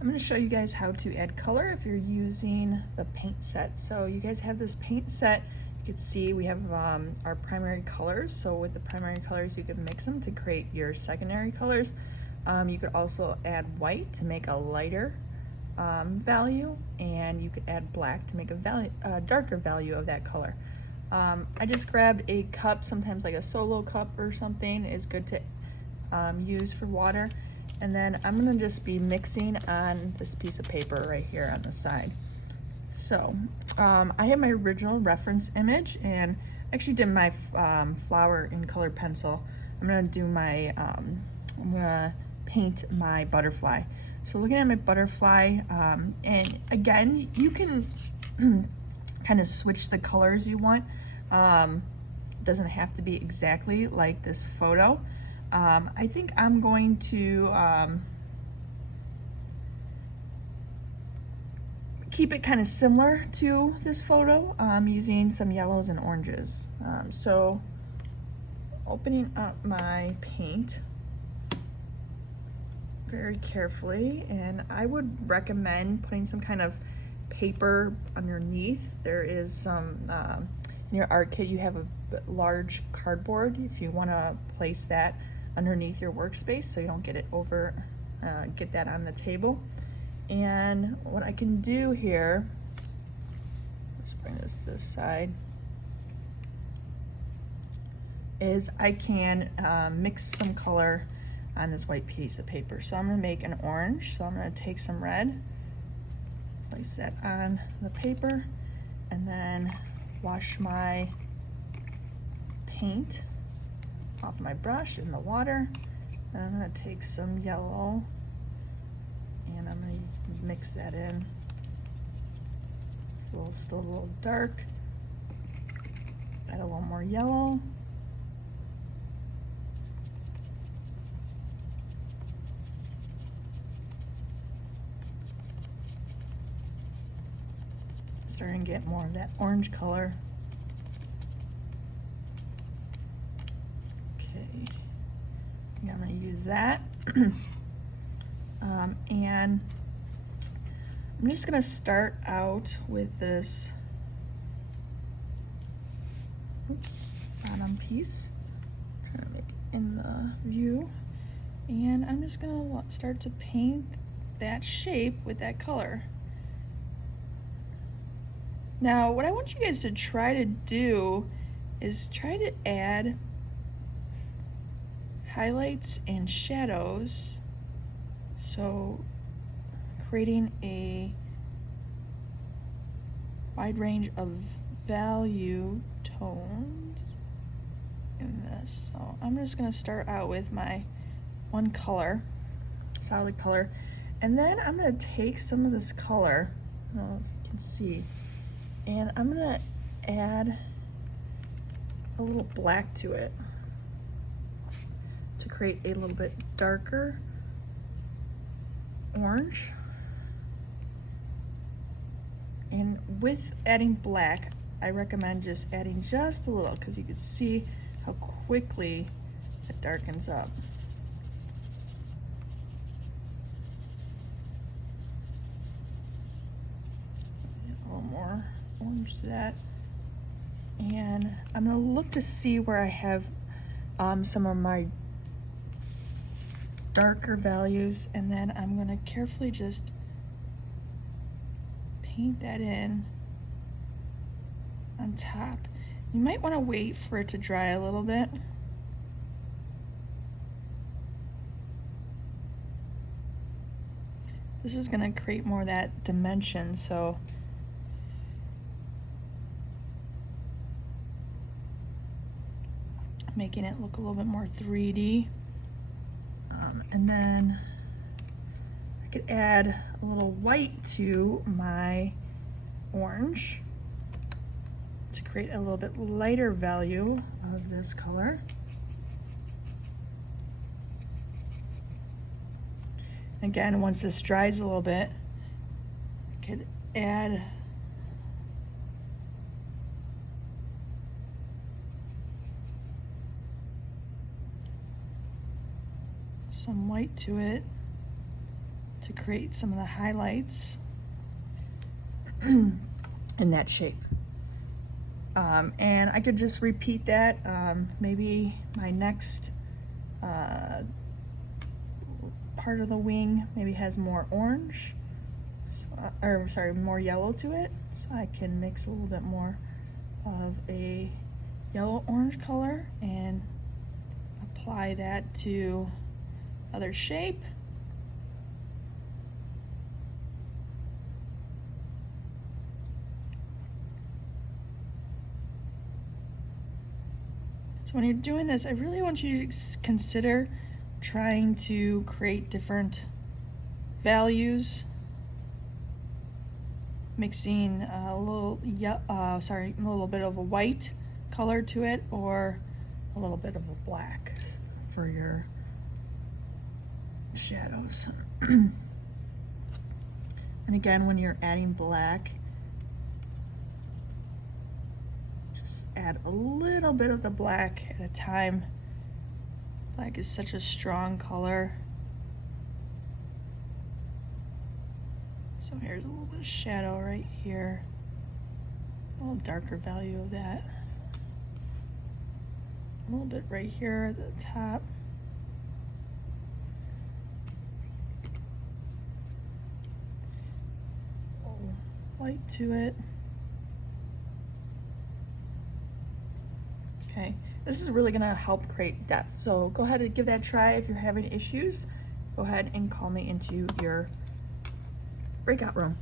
I'm going to show you guys how to add color if you're using the paint set. So you guys have this paint set. You can see we have our primary colors. So with the primary colors, you can mix them to create your secondary colors. You could also add white to make a lighter value, and you could add black to make a darker value of that color. I just grabbed a cup, sometimes like a solo cup or something is good to use for water. And then I'm gonna just be mixing on this piece of paper right here on the side. So I have my original reference image, and actually did my flower in colored pencil. I'm gonna paint my butterfly. So looking at my butterfly, and again, you can kind of switch the colors you want. It doesn't have to be exactly like this photo. I think I'm going to keep it kind of similar to this photo, using some yellows and oranges. So opening up my paint very carefully, and I would recommend putting some kind of paper underneath. There is some, in your art kit you have a large cardboard if you want to place that underneath your workspace so you don't get that on the table. And what I can do here, let's bring this to this side, is I can mix some color on this white piece of paper. So I'm gonna make an orange. So I'm gonna take some red, place that on the paper, and then wash my paint off my brush in the water. And I'm gonna take some yellow and I'm gonna mix that in. It's still a little dark. Add a little more yellow. Starting to get more of that orange color. Okay, yeah, I'm gonna use that. And I'm just gonna start out with this bottom piece, trying to make it in the view, and I'm just gonna start to paint that shape with that color. Now, what I want you guys to try to do is try to add highlights and shadows, so creating a wide range of value tones in this. So I'm just gonna start out with my one color, solid color, and then I'm gonna take some of this color, I don't know if you can see, and I'm gonna add a little black to it to create a little bit darker orange. And with adding black, I recommend just adding just a little, because you can see how quickly it darkens up. A little more orange to that. And I'm gonna look to see where I have some of my darker values, and then I'm gonna carefully just paint that in on top. You might want to wait for it to dry a little bit. This is going to create more of that dimension, so making it look a little bit more 3D. And then I could add a little white to my orange to create a little bit lighter value of this color. Again, once this dries a little bit, I could add some white to it. to create some of the highlights in that shape. And I could just repeat that. Maybe my next part of the wing maybe has more orange, or sorry, more yellow to it. So I can mix a little bit more of a yellow-orange color and apply that to other shape. So when you're doing this, I really want you to consider trying to create different values, mixing a little bit of a white color to it, or a little bit of a black for your shadows. And again, when you're adding black, just add a little bit of the black at a time. Black is such a strong color. So here's a little bit of shadow right here. A little darker value of that. A little bit right here at the top. A little light to it. Okay, this is really gonna help create depth. So go ahead and give that a try. If you're having issues, go ahead and call me into your breakout room.